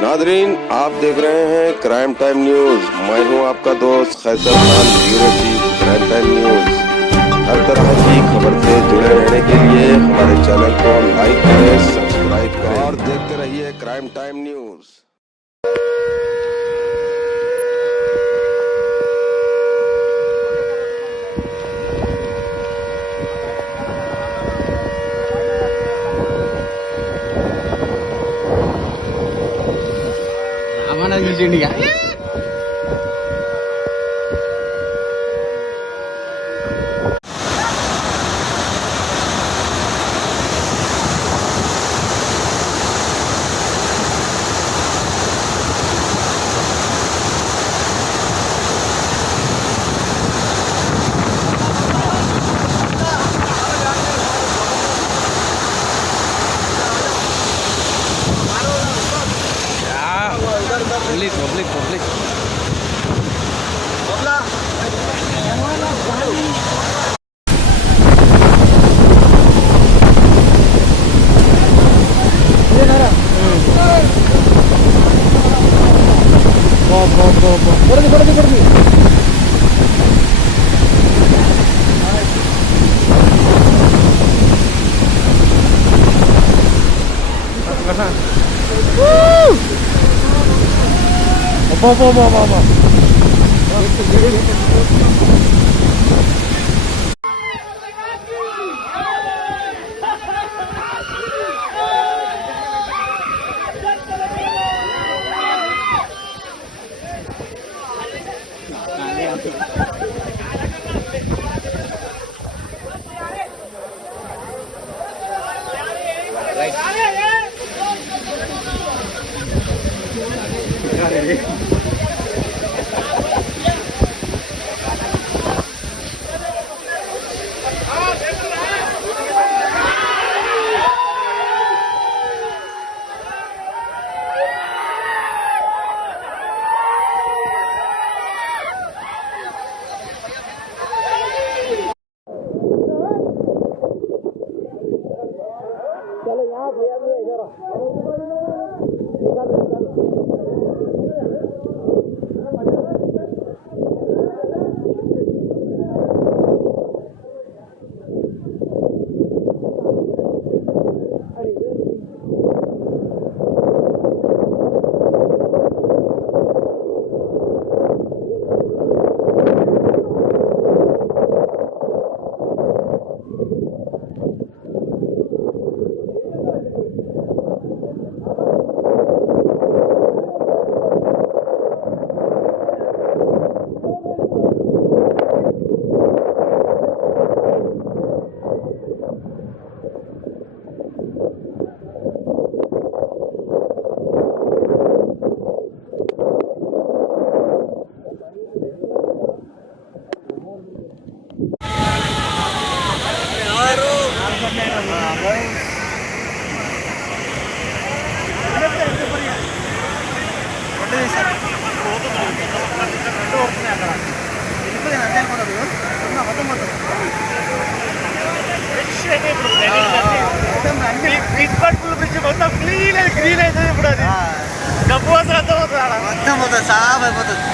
Nadreen, आप देख रहे हैं क्राइम टाइम न्यूज। मैं हूं आपका दोस्त Khaiser Khan, bureau chief Crime Time News. हर तरह की खबर से जुड़े रहने के लिए हमारे चैनल को लाइक करें, सब्सक्राइब करें और देखते रहिए crime Time news. India public green అయితే ఇప్పుడు అది డబ్బు అసలు అర్థం అవుతుంది సాఫ్ అయిపోతుంది.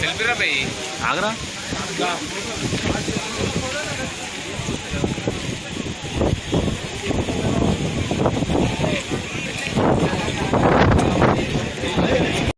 సెల్ఫీ రా భయ్ ఆగరా